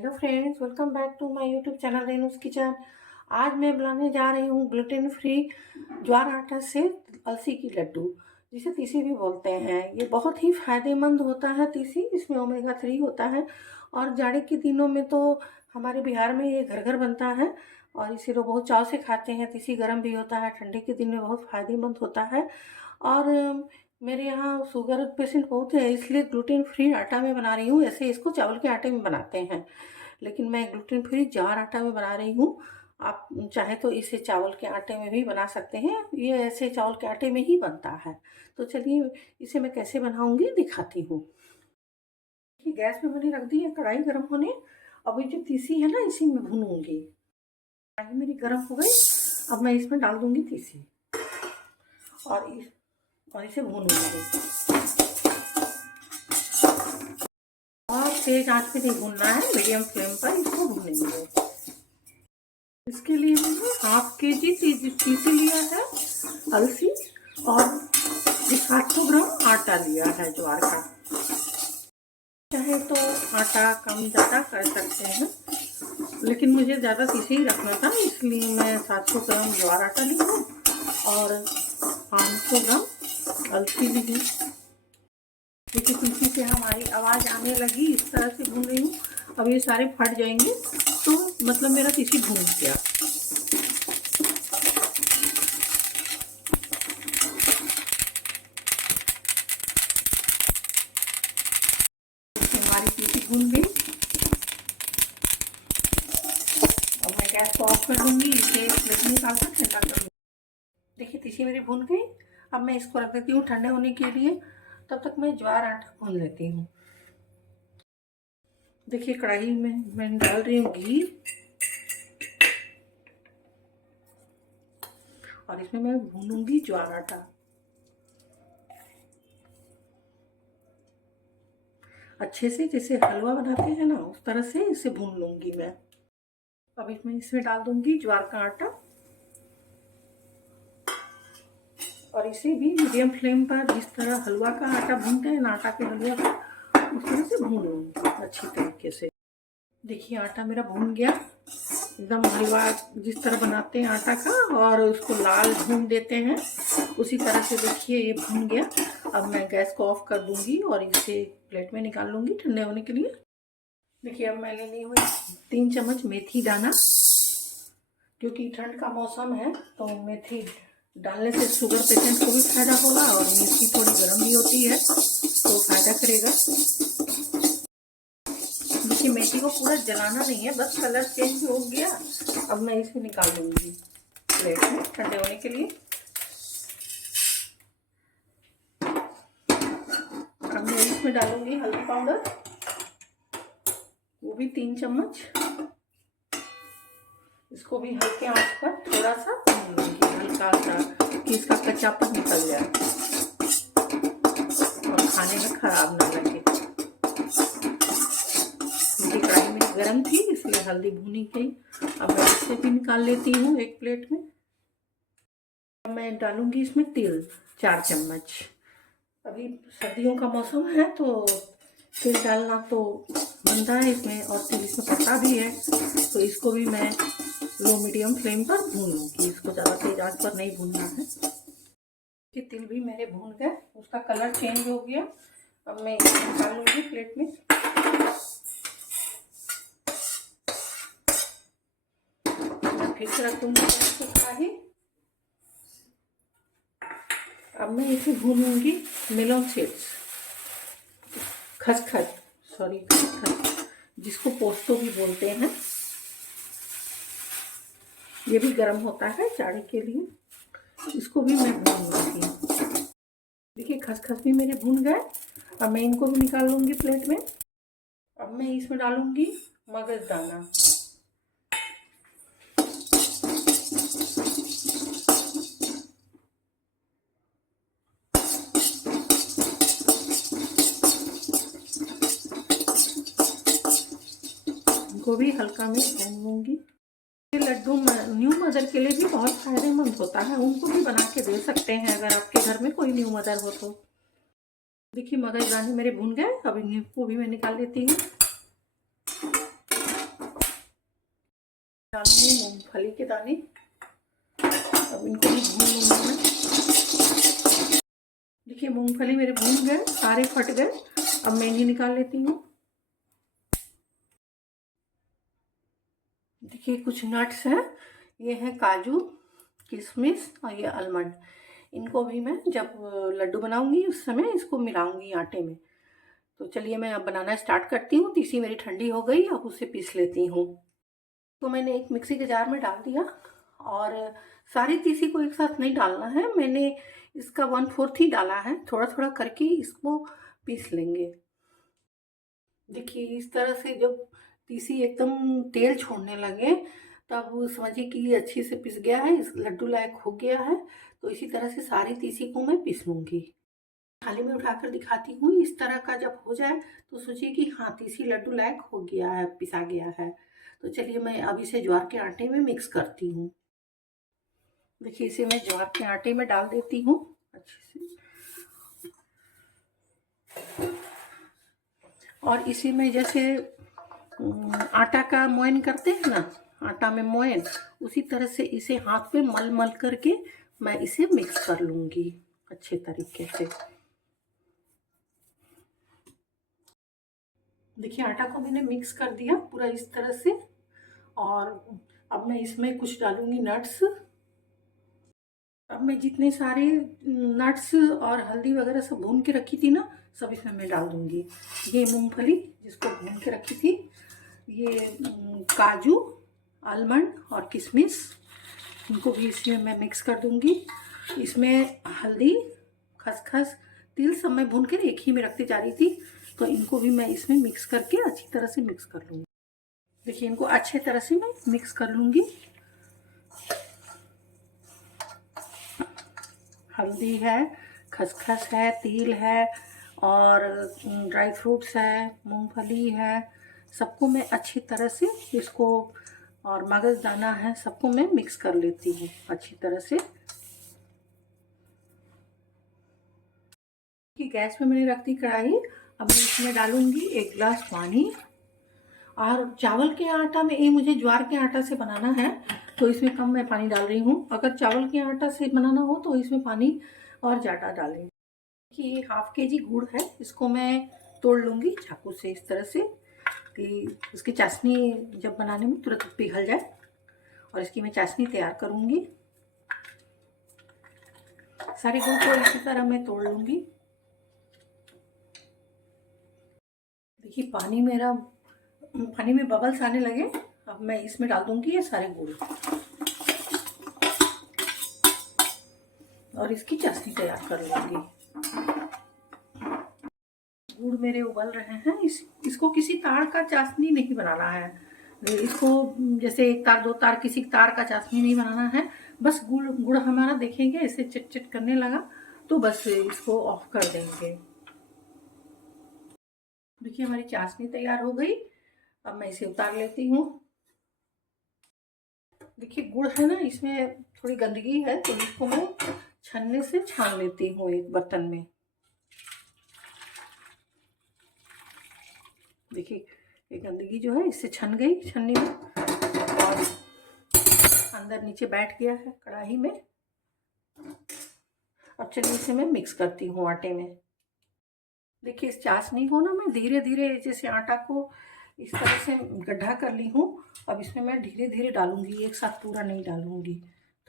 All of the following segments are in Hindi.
Hello friends, welcome back to my YouTube channel Renu's kitchen. आज मैं बनाने जा रही हूँ ग्लूटेन फ्री ज्वार आटा से अलसी की लड्डू, जिसे तीसी भी बोलते हैं। ये बहुत ही फायदेमंद होता है तीसी, इसमें ओमेगा 3 होता है और जाड़े के दिनों में तो हमारे बिहार में ये घर घर बनता है और इसे लोग बहुत चाव से खाते हैं। तीसी गर्म भी होता है, ठंडी के दिन में बहुत फायदेमंद होता है। और मेरे यहाँ शुगर पेशेंट बहुत है, इसलिए ग्लूटेन फ्री आटा में बना रही हूँ। ऐसे इसको चावल के आटे में बनाते हैं, लेकिन मैं ग्लूटेन फ्री ज्वार आटा में बना रही हूँ। आप चाहे तो इसे चावल के आटे में भी बना सकते हैं, ये ऐसे चावल के आटे में ही बनता है। तो चलिए इसे मैं कैसे बनाऊंगी दिखाती हूँ। गैस पे मैंने रख दी है कढ़ाई गर्म होने। अब ये जो तीसी है ना, इसी में भूनूंगी। कढ़ाई मेरी गर्म हो गई, अब मैं इसमें डाल दूंगी तीसी और इसे भूनूंगी। और तेज आंच पे नहीं भूनना है, मीडियम फ्लेम पर इसको भूनेंगे। इसके लिए मैंने हाफ के जी तीसी लिया है अलसी और 700 ग्राम आटा लिया है ज्वार का। चाहे तो आटा कम ज़्यादा कर सकते हैं, लेकिन मुझे ज़्यादा तीसी ही रखना था, इसलिए मैं 700 ग्राम ज्वार आटा ली हूँ और 500 ग्राम अलसी ली हूँ। देखिए तीसी से हमारी आवाज़ आने लगी, इस तरह से भून रही हूँ। अब ये सारे फट जाएंगे तो मतलब मेरा तीसी भून गया। हमारी तीसी भून गई। अब मैं गैस को ऑफ कर दूंगी, इसे प्लेट में निकाल कर ठंडा कर दूंगी। देखिए तीसी मेरी भून गई। अब मैं इसको रख देती हूँ ठंडे होने के लिए। तब तक मैं ज्वार आटा भून लेती हूँ। देखिए कढ़ाई में मैं डाल रही हूँ घी और इसमें मैं भूनूंगी ज्वार आटा। अच्छे से, जैसे हलवा बनाते हैं ना, उस तरह से इसे भून लूंगी मैं। अब इसमें डाल दूंगी ज्वार का आटा और इसे भी मीडियम फ्लेम पर, जिस तरह हलवा का आटा भूनते हैं ना, आटा के हलवा का, उस तरह से भून लूंगी अच्छी तरीके से। देखिए आटा मेरा भून गया, एकदम हलवा जिस तरह बनाते हैं आटा का और उसको लाल भून देते हैं, उसी तरह से देखिए ये भून गया। अब मैं गैस को ऑफ कर दूंगी और इसे प्लेट में निकाल लूंगी ठंडे होने के लिए। देखिए अब मैं लेनी हुई 3 चम्मच मेथी दाना, क्योंकि ठंड का मौसम है तो मेथी डालने से शुगर पेशेंट को भी फायदा होगा और मेथी थोड़ी गर्म भी होती है तो फायदा करेगा। देखिए मेथी को पूरा जलाना नहीं है, बस कलर चेंज हो गया। अब मैं इसे निकाल दूंगी प्लेट में ठंडे होने के लिए। अब मैं इसमें डालूंगी हल्दी पाउडर, वो भी 3 चम्मच। इसको भी हल्के आंच पर थोड़ा सा भून लूंगी, हल्का सा, कि इसका कच्चापन निकल जाए और खाने में खराब ना लगे। मेरी कढ़ाई में गर्म थी इसलिए हल्दी भुनी गई। अब मैं इसे भी निकाल लेती हूँ एक प्लेट में। अब मैं डालूंगी इसमें तिल 4 चम्मच। अभी सर्दियों का मौसम है तो तिल डालना तो बनता है इसमें, और तिल इसमें पड़ता भी है, तो इसको भी मैं लो मीडियम फ्लेम पर भून लूंगी। इसको ज़्यादा तेज आंच पर नहीं भूनना है। कि तिल भी मेरे भून गए, उसका कलर चेंज हो गया। अब मैं इसे निकाल लूंगी प्लेट में। मैं फिर से रख दूंगी इसको कढ़ाई। अब मैं इसे भूनूंगी मेलोन सीड्स, खसखस, जिसको पोस्तो भी बोलते हैं। ये भी गर्म होता है जाड़े के लिए, इसको भी मैं भून लूंगी। देखिए खसखस भी मेरे भून गए। अब मैं इनको भी निकाल लूंगी प्लेट में। अब मैं इसमें डालूंगी मगज दाना, इनको भी हल्का में भून लूंगी। ये लड्डू न्यू मदर के लिए भी बहुत फायदेमंद होता है, उनको भी बना के दे सकते हैं अगर आपके घर में कोई न्यू मदर हो तो। देखिए मगज दाने मेरे भून गए, अब इनको भी मैं निकाल लेती हूँ। डालूंगी मूंगफली के दाने। अब इनको भी भून लूँगी मैं। देखिए मूंगफली मेरे भून गए, सारे फट गए। अब मैं इन्हें निकाल लेती हूँ। देखिए कुछ नट्स हैं, ये है काजू, किशमिश और ये आलमंड। इनको भी मैं जब लड्डू बनाऊंगी उस समय इसको मिलाऊंगी आटे में। तो चलिए मैं अब बनाना स्टार्ट करती हूँ। तीसी मेरी ठंडी हो गई, अब उसे पीस लेती हूँ। तो मैंने एक मिक्सी के जार में डाल दिया और सारी तीसी को एक साथ नहीं डालना है, मैंने इसका 1/4 ही डाला है। थोड़ा थोड़ा करके इसको पीस लेंगे। देखिए इस तरह से जब तीसी एकदम तेल छोड़ने लगे तब समझिए कि ये अच्छे से पिस गया है, इस लड्डू लायक हो गया है। तो इसी तरह से सारी तीसी को मैं पीस लूँगी। थाली में उठाकर दिखाती हूँ। इस तरह का जब हो जाए तो सोचिए कि हाँ तीसी लड्डू लायक हो गया है, पिसा गया है। तो चलिए मैं अब इसे ज्वार के आटे में मिक्स करती हूँ। देखिए इसे मैं ज्वार के आटे में डाल देती हूँ अच्छे से, और इसी में जैसे आटा का मोयन करते हैं ना, आटा में मोयन, उसी तरह से इसे हाथ पे मल मल करके मैं इसे मिक्स कर लूँगी अच्छे तरीके से। देखिए आटा को मैंने मिक्स कर दिया पूरा इस तरह से, और अब मैं इसमें कुछ डालूंगी नट्स। अब मैं जितने सारे नट्स और हल्दी वगैरह सब भून के रखी थी ना, सब इसमें मैं डाल दूंगी। ये मूंगफली जिसको भून के रखी थी, ये काजू, आलमंड और किशमिश, इनको भी इसमें मैं मिक्स कर दूंगी। इसमें हल्दी, खसखस, तिल सब मैं भून कर एक ही में रखती जा रही थी, तो इनको भी मैं इसमें मिक्स करके अच्छी तरह से मिक्स कर लूँगी। देखिए इनको अच्छे तरह से मैं मिक्स कर लूँगी। हल्दी है, खसखस है, तिल है और ड्राई फ्रूट्स है, मूंगफली है, सबको मैं अच्छी तरह से इसको, और मगजदाना है, सबको मैं मिक्स कर लेती हूँ अच्छी तरह से। कि गैस पे मैंने रख दी कढ़ाई। अब मैं इसमें डालूंगी 1 गिलास पानी। और चावल के आटा में, ये मुझे ज्वार के आटा से बनाना है तो इसमें कम मैं पानी डाल रही हूँ। अगर चावल के आटा से बनाना हो तो इसमें पानी और ज़्यादा डालें। कि 1/2 kg गुड़ है, इसको मैं तोड़ लूँगी चाकू से इस तरह से कि इसकी चाशनी जब बनाने में तुरंत पिघल जाए, और इसकी मैं चाशनी तैयार करूँगी। सारे गुड़ को इसी तरह मैं तोड़ लूँगी। देखिए पानी में बबल्स आने लगे। अब मैं इसमें डाल दूँगी ये सारे गुड़ और इसकी चाशनी तैयार कर लूँगी। गुड़ मेरे उबल रहे हैं। इसको किसी तार का चाशनी नहीं बनाना है। इसको जैसे 1 तार 2 तार किसी तार का चाशनी नहीं बनाना है। बस गुड़ हमारा देखेंगे ऐसे चिट करने लगा तो बस इसको ऑफ कर देंगे। देखिए हमारी चाशनी तैयार हो गई। अब मैं इसे उतार लेती हूँ। देखिए गुड़ है ना, इसमें थोड़ी गंदगी है तो इसको मैं छन्ने से छान लेती हूँ एक बर्तन में। देखिए ये गंदगी जो है इससे छन गई छन्नी में, और अंदर नीचे बैठ गया है कढ़ाई में। अब चलिए इसे मैं मिक्स करती हूँ आटे में। देखिए इस चाशनी को ना मैं धीरे धीरे, जैसे आटा को इस तरह से गड्ढा कर ली हूँ। अब इसमें मैं धीरे धीरे डालूंगी, एक साथ पूरा नहीं डालूंगी,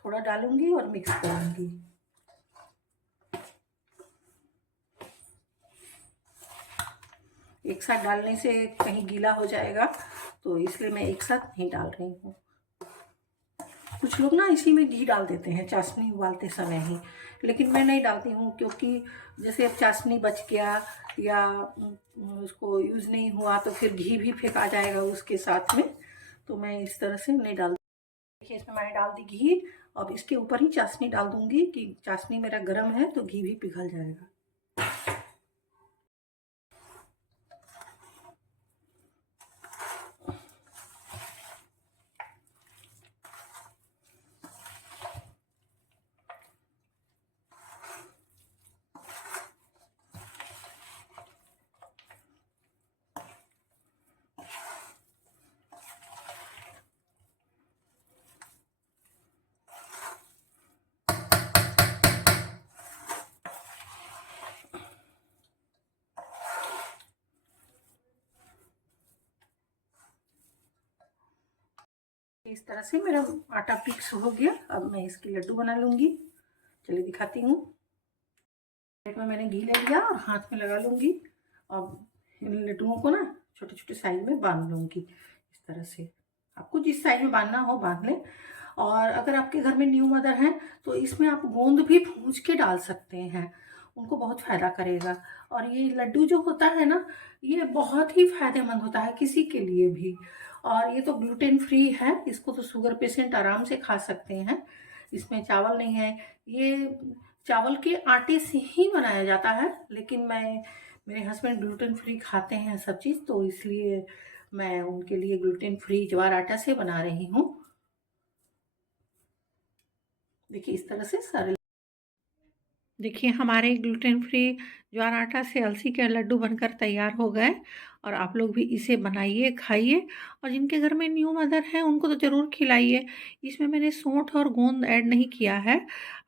थोड़ा डालूंगी और मिक्स करूंगी। एक साथ डालने से कहीं गीला हो जाएगा, तो इसलिए मैं एक साथ नहीं डाल रही हूँ। कुछ लोग ना इसी में घी डाल देते हैं चाशनी उबालते समय ही, लेकिन मैं नहीं डालती हूँ, क्योंकि जैसे अब चाशनी बच गया या उसको यूज़ नहीं हुआ तो फिर घी भी फेंका जाएगा उसके साथ में, तो मैं इस तरह से नहीं डालती। देखिए इसमें मैंने डाल दी घी। अब इसके ऊपर ही चाशनी डाल दूंगी कि चाशनी मेरा गर्म है तो घी भी पिघल जाएगा। इस तरह से मेरा आटा मिक्स हो गया। अब मैं इसकी लड्डू बना लूँगी। चलिए दिखाती हूँ। प्लेट में मैंने घी ले लिया और हाथ में लगा लूँगी। अब इन लड्डुओं को ना छोटे छोटे साइज में बांध लूँगी। इस तरह से आपको जिस साइज में बांधना हो बांध लें। और अगर आपके घर में न्यू मदर हैं तो इसमें आप गोंद भी भूंज के डाल सकते हैं, उनको बहुत फ़ायदा करेगा। और ये लड्डू जो होता है ना, ये बहुत ही फ़ायदेमंद होता है किसी के लिए भी। और ये तो ग्लूटेन फ्री है, इसको तो शुगर पेशेंट आराम से खा सकते हैं। इसमें चावल नहीं है, ये चावल के आटे से ही बनाया जाता है। लेकिन मेरे हस्बैंड ग्लूटेन फ्री खाते हैं सब चीज़, तो इसलिए मैं उनके लिए ग्लूटेन फ्री ज्वार आटा से बना रही हूँ। देखिए इस तरह से सारे, देखिए हमारे ग्लूटेन फ्री ज्वार आटा से अलसी के लड्डू बनकर तैयार हो गए। और आप लोग भी इसे बनाइए, खाइए। और जिनके घर में न्यू मदर है उनको तो ज़रूर खिलाइए। इसमें मैंने सौंठ और गोंद ऐड नहीं किया है।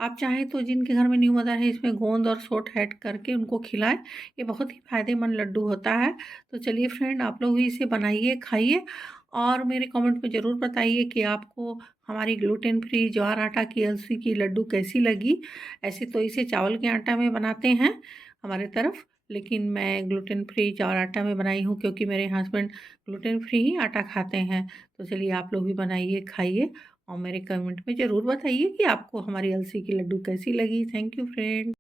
आप चाहें तो जिनके घर में न्यू मदर है इसमें गोंद और सौंठ ऐड करके उनको खिलाएं। ये बहुत ही फ़ायदेमंद लड्डू होता है। तो चलिए फ्रेंड, आप लोग भी इसे बनाइए, खाइए। और मेरे कमेंट में ज़रूर बताइए कि आपको हमारी ग्लूटेन फ्री ज्वार आटा की अलसी की लड्डू कैसी लगी। ऐसे तो इसे चावल के आटा में बनाते हैं हमारे तरफ, लेकिन मैं ग्लूटेन फ्री ज्वार आटा में बनाई हूँ क्योंकि मेरे हस्बैंड ग्लूटेन फ्री ही आटा खाते हैं। तो चलिए आप लोग भी बनाइए, खाइए। और मेरे कमेंट में ज़रूर बताइए कि आपको हमारी अलसी की लड्डू कैसी लगी। Thank you friend.